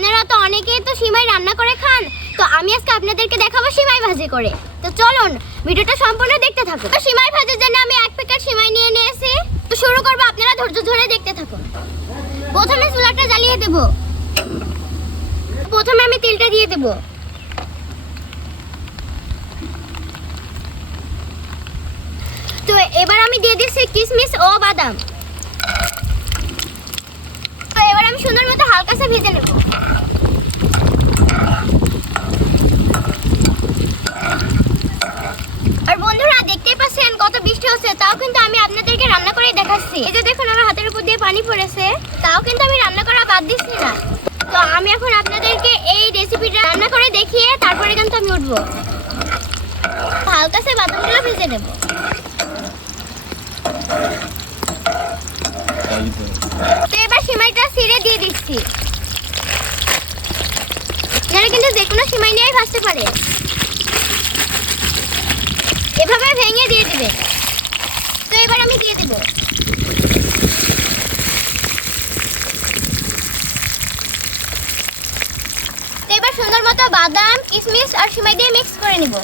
আপনারা তো অনেকেই তো সিমাই রান্না করে খান, তো আমি আজকে আপনাদেরকে দেখাবো সিমাই ভাজি করে। তো চলুন ভিডিওটা সম্পূর্ণ দেখতে থাকুন। তো সিমাই ভাজির জন্য আমি 1 প্যাকেট সিমাই নিয়ে নিয়েছি। তো শুরু করব, আপনারা ধৈর্য ধরে দেখতে থাকুন। প্রথমে চুলাটা জ্বালিয়ে দেব। প্রথমে আমি তেলটা দিয়ে দেব। তো এবার আমি দিয়ে দিচ্ছি কিশমিশ ও বাদাম। তো এবার আমি সুন্দর মতো হালকা সে ভেজে নেব। আর বন্ধুরা দেখতেই পাচ্ছেন কত বৃষ্টি হচ্ছে, তাও কিন্তু আমি আপনাদেরকে রান্না করেই দেখাচ্ছি। এই যে দেখুন আমার হাতের উপর দিয়ে পানি পড়েছে, তাও কিন্তু আমি রান্না করা বাদ দিচ্ছি না। তো আমি এখন আপনাদেরকে এই রেসিপিটা রান্না করে দেখিয়ে তারপরে কিন্তু আমি উঠবো। হালকা সে বাদামগুলো ভেজে নেব। তো এবার সিমাইটা ছিঁড়ে দিয়ে দিচ্ছি। আপনারা কিন্তু যে কোনো সিমাই নিয়েই ভাজতে পারে, এভাবে ভেঙে দিয়ে দিবে। তো এবার আমি দিয়ে দেব। তো এবার সুন্দর মতো বাদাম, কিশমিশ আর সিমাই দিয়ে মিক্স করে নিব।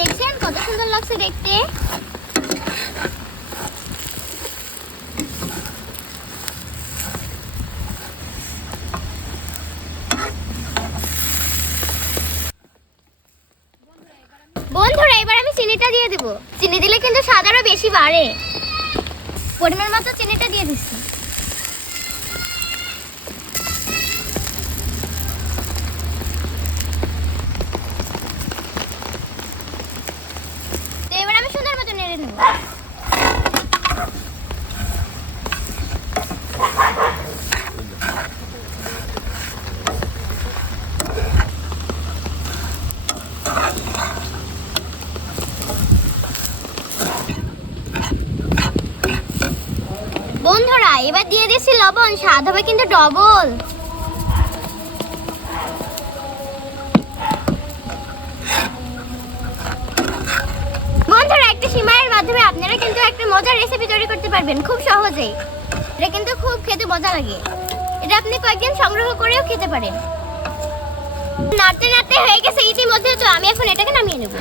দেখছেন কত সুন্দর লাগছে দেখতে। বন্ধুরা এবার আমি চিনিটা দিয়ে দেব। চিনি দিলে কিন্তু স্বাদ আরো বেশি বাড়ে। পরিমাণ মতো চিনিটা দিয়ে দিচ্ছি। এবার আমি সুন্দর মতো নেড়ে নেব। বন্ধুরা এবার দিয়ে দিচ্ছি লবণ, স্বাদ হবে কিন্তু ডবল। বন্ধুরা একটা সিমাইয়ের মাধ্যমে আপনারা কিন্তু একটা মজার রেসিপি তৈরি করতে পারবেন খুব সহজেই। এটা কিন্তু খুব খেতে মজা লাগে। এটা আপনি কয়েকদিন সংগ্রহ করেও খেতে পারেন। নাড়তে নাড়তে হয়ে গেছে ইতিমধ্যে, তো আমি এখন এটাকে নামিয়ে নেব।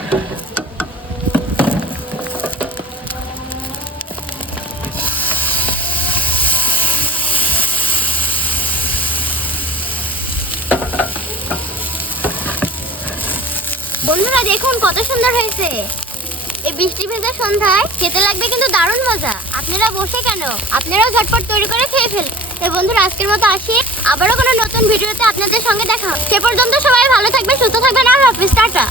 বন্ধুরা দেখুন কত সুন্দর হয়েছে। এই বৃষ্টি ভেজা সন্ধ্যায় খেতে লাগবে কিন্তু দারুণ মজা। আপনারা বসে কেন, আপনারাও ঝটপট তৈরি করে খেয়ে ফেলুন। তো বন্ধুরা আজকের মতো আসি, আবারও কোনো নতুন ভিডিওতে আপনাদের সঙ্গে দেখা। সে পর্যন্ত সবাই ভালো থাকবে, সুস্থ থাকবেন। আর হাফেজ, টাটা।